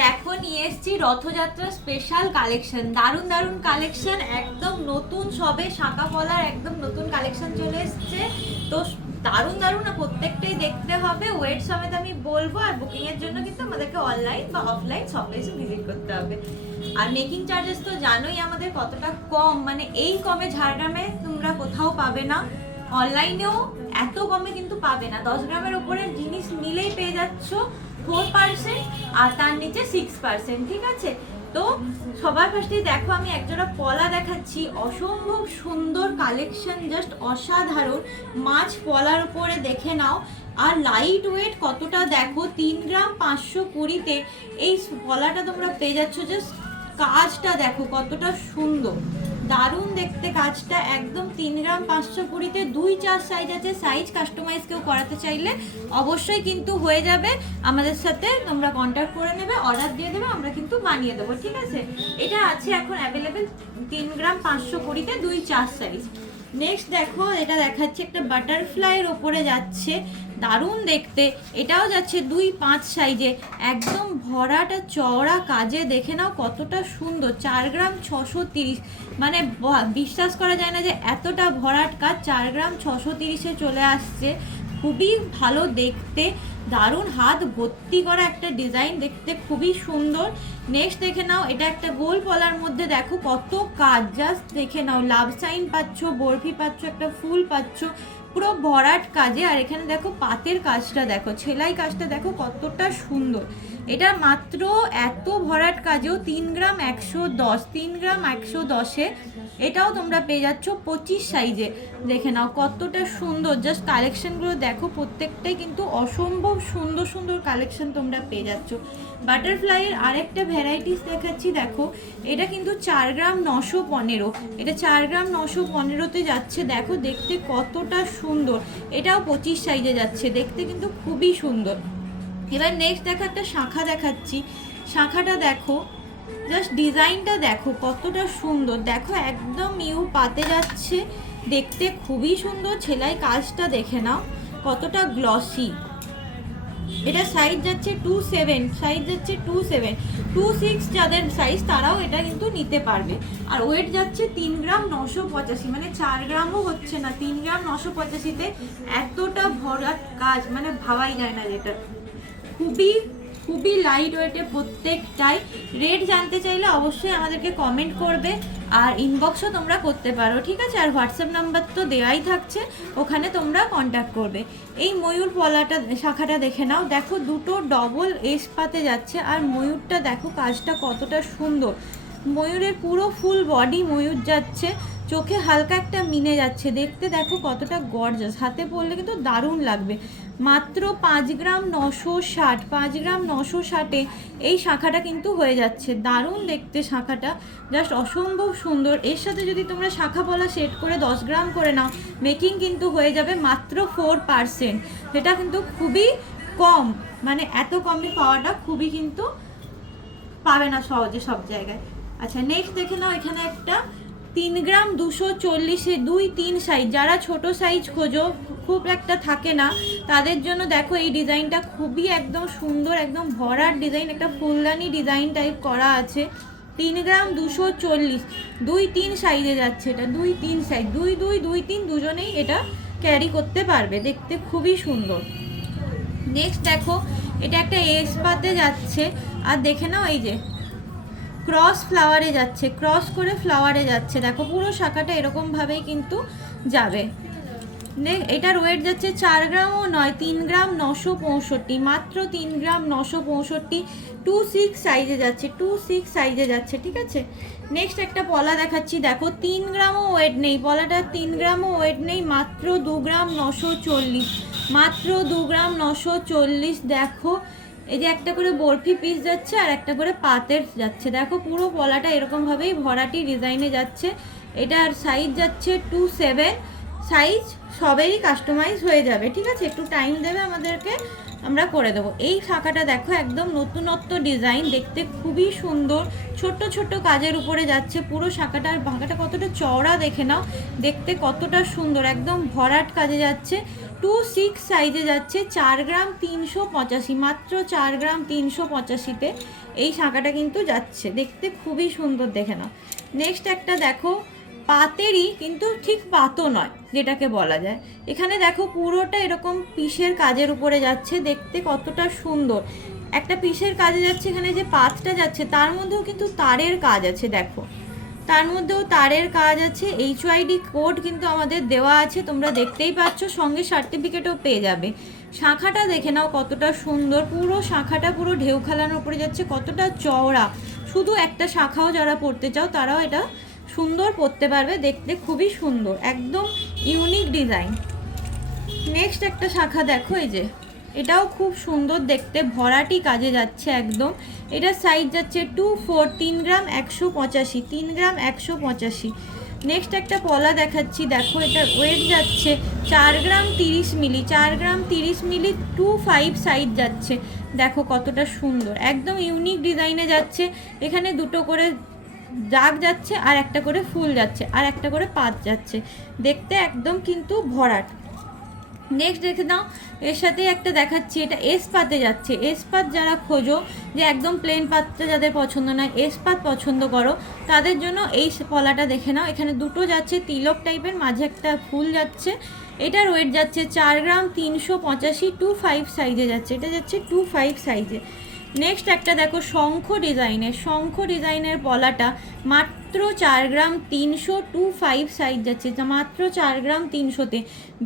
দেখো নিয়ে এসেছি রথযাত্রা স্পেশাল কালেকশন, দারুণ দারুণ কালেকশন, একদম নতুন সবে শাঁকা পলার একদম নতুন কালেকশন চলে এসেছে। তো দারুণ দারুণ প্রত্যেকটাই দেখতে হবে, ওয়েট সমেত আমি বলবো। আর বুকিং এর জন্য কিন্তু আমাদেরকে অনলাইন বা অফলাইন শপে এসে ভিজিট করতে হবে। আর মেকিং চার্জেস তো জানোই আমাদের কতটা কম, মানে এই কমে ঝাড়গ্রামে তোমরা কোথাও পাবে না, অনলাইনেও এত কমে কিন্তু পাবে না। 10 গ্রামের উপরে জিনিস নিলেই পেয়ে যাচ্ছ 4% আর তার নিচে 6%, ঠিক আছে? তো সবার ফার্স্টে দেখো আমি একজোড়া পলা দেখাচ্ছি, অসম্ভব সুন্দর কালেকশন, জাস্ট অসাধারণ। মাছ পলার উপরে দেখে নাও, আর লাইট ওয়েট কতটা দেখো, 3 গ্রাম 520-তে এই পলাটা তোমরা পেয়ে যাচ্ছ। জাস্ট কাজটা দেখো কতটা সুন্দর, দারুণ দেখতে কাজটা, একদম 3 গ্রাম 520-তে 2-4 সাইজ আছে। সাইজ কাস্টমাইজ কেউ করাতে চাইলে অবশ্যই কিন্তু হয়ে যাবে, আমাদের সাথে তোমরা কন্ট্যাক্ট করে নেবে, অর্ডার দিয়ে দেবে, আমরা কিন্তু বানিয়ে দেবো, ঠিক আছে? এটা আছে এখন অ্যাভেলেবেল 3 গ্রাম 520-তে 2-4 সাইজ। নেক্সট দেখো এটা দেখাচ্ছে একটা বাটারফ্লাইয়ের ওপরে যাচ্ছে, দারুণ দেখতে, এটাও যাচ্ছে 2-5 সাইজে, একদম ভরাটা চওড়া কাজে, দেখে নাও কতটা সুন্দর। 4 গ্রাম 630, মানে বিশ্বাস করা যায় না যে এতটা ভরাট কাজ 4 গ্রাম 630-এ চলে আসছে। খুবই ভালো দেখতে, দারুণ হাত ভর্তি করা একটা ডিজাইন, দেখতে খুবই সুন্দর। নেক্সট দেখে নাও এটা একটা গোল পলার মধ্যে, দেখো কত কাজ, জাস্ট দেখে নাও, লাভ সাইন পাচ্ছ, বরফি পাচ্ছ, একটা ফুল পাচ্ছ, পুরো ভরাট কাজে। আর এখানে দেখো পাতের কাজটা দেখো, সেলাই কাজটা দেখো কতটা সুন্দর। এটা মাত্র এত ভরাট কাজেও 3 গ্রাম 110, 3 গ্রাম 110-এ এটাও তোমরা পেয়ে যাচ্ছ 25 সাইজে। দেখে নাও কতটা সুন্দর, জাস্ট কালেকশনগুলো দেখো, প্রত্যেকটাই কিন্তু অসম্ভব সুন্দর সুন্দর কালেকশন তোমরা পেয়ে যাচ্ছ। বাটারফ্লাইয়ের আরেকটা ভ্যারাইটিস দেখাচ্ছি, দেখো এটা কিন্তু 4 গ্রাম 915, এটা 4 গ্রাম 915-তে যাচ্ছে, দেখো দেখতে কতটা সুন্দর, এটাও 25 সাইজে যাচ্ছে, দেখতে কিন্তু খুবই সুন্দর। এবার নেক্সট দেখো একটা শাঁখা দেখাচ্ছি, শাঁখাটা দেখো, জাস্ট ডিজাইনটা দেখো কতটা সুন্দর, দেখো একদম ইউ পাতে যাচ্ছে, দেখতে খুবই সুন্দর। সেলাই কাজটা দেখে নাও কতটা গ্লসি। এটা সাইজ যাচ্ছে 27, সাইজ যাচ্ছে 27, 26 যাদের সাইজ তারাও এটা কিন্তু নিতে পারবে। আর ওয়েট যাচ্ছে 3 গ্রাম 985, মানে 4 গ্রামও হচ্ছে না, 3 গ্রাম 985-তে এতটা ভরাট কাজ, মানে ভাবাই যায় না, যেটা খুবই খুবই লাইট ওয়েটে প্রত্যেকটাই। রেট জানতে চাইলে অবশ্যই আমাদেরকে কমেন্ট করবে, আর ইনবক্সও তোমরা করতে পারো, ঠিক আছে? আর হোয়াটসঅ্যাপ নাম্বার তো দেওয়াই থাকছে, ওখানে তোমরা কন্ট্যাক্ট করবে। এই ময়ূর পলাটা শাখাটা দেখে নাও, দেখো দুটো ডবল এস পাতে যাচ্ছে, আর ময়ূরটা দেখো কাজটা কতটা সুন্দর, ময়ূরের পুরো ফুল বডি ময়ূর যাচ্ছে, চোখে হালকা একটা মিনে যাচ্ছে, দেখতে দেখো কতটা গর্জাস, হাতে পরলে কিন্তু দারুণ লাগবে। মাত্র 5 গ্রাম 960, 5 গ্রাম 960-এ এই শাখাটা কিন্তু হয়ে যাচ্ছে, দারুণ দেখতে শাখাটা, জাস্ট অসম্ভব সুন্দর। এর সাথে যদি তোমরা শাখা পলা সেট করে 10 গ্রাম করে নাও, মেকিং কিন্তু হয়ে যাবে মাত্র 4%, যেটা কিন্তু খুবই কম, মানে এত কমে পাওয়াটা খুবই কিন্তু পাবে না সহজে সব জায়গায়। আচ্ছা নেক্সট দেখে নাও, এখানে একটা 3 গ্রাম 240-এ 2-3 সাইজ, যারা ছোট সাইজ খোঁজো, খুব একটা থাকে না, তাদের জন্য দেখো এই ডিজাইনটা খুবই একদম সুন্দর, একদম ভরার ডিজাইন, একটা ফুলদানি ডিজাইন টাইপ করা আছে। 3 গ্রাম 240, 2-3 সাইজে যাচ্ছে, এটা 2-3 সাইজ, 2-2-2-3 দুজনেই এটা ক্যারি করতে পারবে, দেখতে খুবই সুন্দর। নেক্সট দেখো এটা একটা এস পাতে যাচ্ছে, আর দেখে নাও এই যে ক্রস ফ্লাওয়ারে যাচ্ছে, ক্রস করে ফ্লাওয়ারে যাচ্ছে, দেখো পুরো শাখাটা এরকমভাবেই কিন্তু যাবে। এটার ওয়েট যাচ্ছে 4 গ্রামও নয়, 3 গ্রাম 965, মাত্র 3 গ্রাম 965, 26 সাইজে যাচ্ছে, 26 সাইজে যাচ্ছে, ঠিক আছে? নেক্সট একটা পলা দেখাচ্ছি, দেখো 3 গ্রামও ওয়েট নেই, পলাটা 3 গ্রামও ওয়েট নেই, মাত্র 2 গ্রাম 940, মাত্র 2 গ্রাম 940। দেখো এই যে একটা করে বরফি পিস যাচ্ছে, আর একটা করে পাতের যাচ্ছে, দেখো পুরো পলাটা এরকমভাবেই ভরাটি ডিজাইনে যাচ্ছে। এটার সাইজ যাচ্ছে 27, সাইজ সবেরই কাস্টমাইজ হয়ে যাবে, ঠিক আছে? একটু টাইম দেবে আমাদেরকে, আমরা করে দেবো। এই শাখাটা দেখো একদম নতুনত্ব ডিজাইন, দেখতে খুবই সুন্দর, ছোট্ট ছোট্ট কাজের উপরে যাচ্ছে পুরো শাখাটা, আর ভাঙাটা কতটা চওড়া দেখে নাও, দেখতে কতটা সুন্দর, একদম ভরাট কাজে যাচ্ছে। 2-6 সাইজে যাচ্ছে 4 গ্রাম 385, মাত্র 4 গ্রাম 385-তে এই শাঁখাটা কিন্তু যাচ্ছে। দেখতে খুবই সুন্দর, দেখে নাও। নেক্সট একটা দেখো, পাতেরই কিন্তু ঠিক পাতও নয় যেটাকে বলা যায়। এখানে দেখো পুরোটা এরকম পিসের কাজের উপরে যাচ্ছে, দেখতে কতটা সুন্দর। একটা পিসের কাজে যাচ্ছে, এখানে যে পাতটা যাচ্ছে তার মধ্যেও কিন্তু তারের কাজ আছে, দেখো তার মধ্যেও তারের কাজ আছে। HYD কোড কিন্তু আমাদের দেওয়া আছে, তোমরা দেখতেই পাচ্ছ, সঙ্গে সার্টিফিকেটও পেয়ে যাবে। শাঁখাটা দেখে নাও কতটা সুন্দর, পুরো শাঁখাটা পুরো ঢেউ খেলানোর উপরে যাচ্ছে, কতটা চওড়া। শুধু একটা শাখাও যারা পরতে চাও তারাও এটা সুন্দর পরতে পারবে, দেখতে খুবই সুন্দর, একদম ইউনিক ডিজাইন। নেক্সট একটা শাখা দেখো, এই যে এটাও খুব সুন্দর দেখতে, ভরাটি কাজে যাচ্ছে একদম। এটার সাইজ যাচ্ছে 2-4, 3 গ্রাম 185, 3 গ্রাম 185। নেক্সট একটা পলা দেখাচ্ছি, দেখো এটার ওয়েট যাচ্ছে 4 গ্রাম 30 মিলি, 4 গ্রাম 30 মিলি 2-5 সাইজ যাচ্ছে। দেখো কতটা সুন্দর, একদম ইউনিক ডিজাইনে যাচ্ছে। এখানে দুটো করে দাগ যাচ্ছে, আর একটা করে ফুল যাচ্ছে, আর একটা করে পাত যাচ্ছে, দেখতে একদম কিন্তু ভরাট। নেক্সট দেখে নাও, এর সাথে একটা দেখাচ্ছি, এটা এস পাতে যাচ্ছে। এস পাত যারা খোঁজো, যে একদম প্লেন পাতটা যাদের পছন্দ নয়, এস পাত পছন্দ করো, তাদের জন্য এই পলাটা দেখে নাও। এখানে দুটো যাচ্ছে তিলক টাইপের, মাঝে একটা ফুল যাচ্ছে। এটার ওয়েট যাচ্ছে 4 গ্রাম 385, 2-5 সাইজে যাচ্ছে, এটা যাচ্ছে 2-5 সাইজে। নেক্সট একটা দেখো, শঙ্খ ডিজাইনের পলাটা মাত্র 4 গ্রাম 300, 2-5 সাইজ যাচ্ছে, মাত্র 4 গ্রাম 300-তে।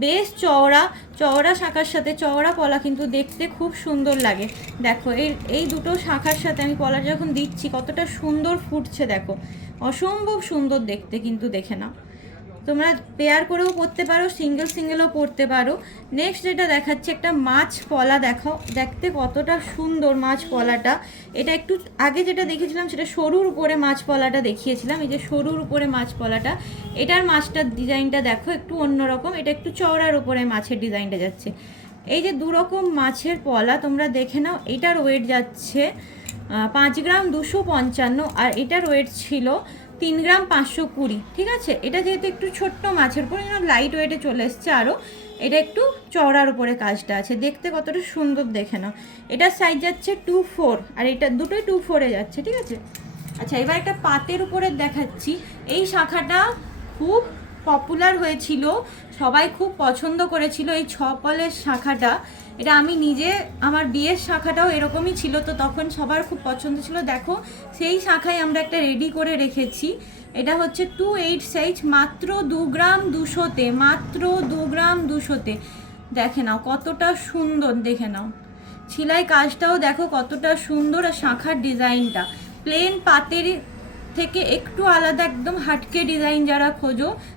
বেশ চওড়া শাখার সাথে চওড়া পলা, কিন্তু দেখতে খুব সুন্দর লাগে। দেখো এই দুটো শাখার সাথে আমি পলাটা যখন দিচ্ছি কতটা সুন্দর ফুটছে, দেখো অসম্ভব সুন্দর দেখতে কিন্তু, দেখে নাও। তোমরা পেয়ার করেও পরতে পারো, সিঙ্গেলও পরতে পারো। নেক্সট যেটা দেখাচ্ছে, একটা মাছ পলা দেখাও, দেখতে কতটা সুন্দর মাছ পলাটা। এটা একটু আগে যেটা দেখেছিলাম সেটা সরুর উপরে মাছ পলাটা দেখিয়েছিলাম, এই যে সরুর উপরে মাছ পলাটা। এটার মাছটার ডিজাইনটা দেখো একটু অন্যরকম, এটা একটু চওড়ার উপরে মাছের ডিজাইনটা যাচ্ছে। এই যে দুরকম মাছের পলা তোমরা দেখে নাও। এটার ওয়েট যাচ্ছে 5 গ্রাম 255, আর এটার ওয়েট ছিল 3 গ্রাম 520, ঠিক আছে। এটা যেহেতু একটু ছোট্ট মাছের উপরে, লাইট ওয়েটে চলে এসছে আরও। এটা একটু চওড়ার উপরে কাজটা আছে, দেখতে কতটা সুন্দর, দেখে নাও। এটার সাইজ যাচ্ছে 2-4, আর এটা দুটোই 2-4-এ যাচ্ছে, ঠিক আছে। আচ্ছা, এবার একটা পাতের উপরে দেখাচ্ছি। এই শাখাটা খুব পপুলার হয়েছিল, সবাই খুব পছন্দ করেছিল এই 6 পলের শাখাটা। এটা আমি নিজে, আমার বিয়ের শাখাটাও এরকমই ছিল, তো তখন সবার খুব পছন্দ ছিল। দেখো সেই শাখায় আমরা একটা রেডি করে রেখেছি। এটা হচ্ছে 2-8 সাইজ, মাত্র 2 গ্রাম 200-তে, মাত্র 2 গ্রাম 200-তে। দেখে নাও কতটা সুন্দর, দেখে নাও সেলাই কাজটাও দেখো কতটা সুন্দর, আর শাখার ডিজাইনটা প্লেন পাতের থেকে একটু আলাদা, একদম হাটকে ডিজাইন যারা খোঁজো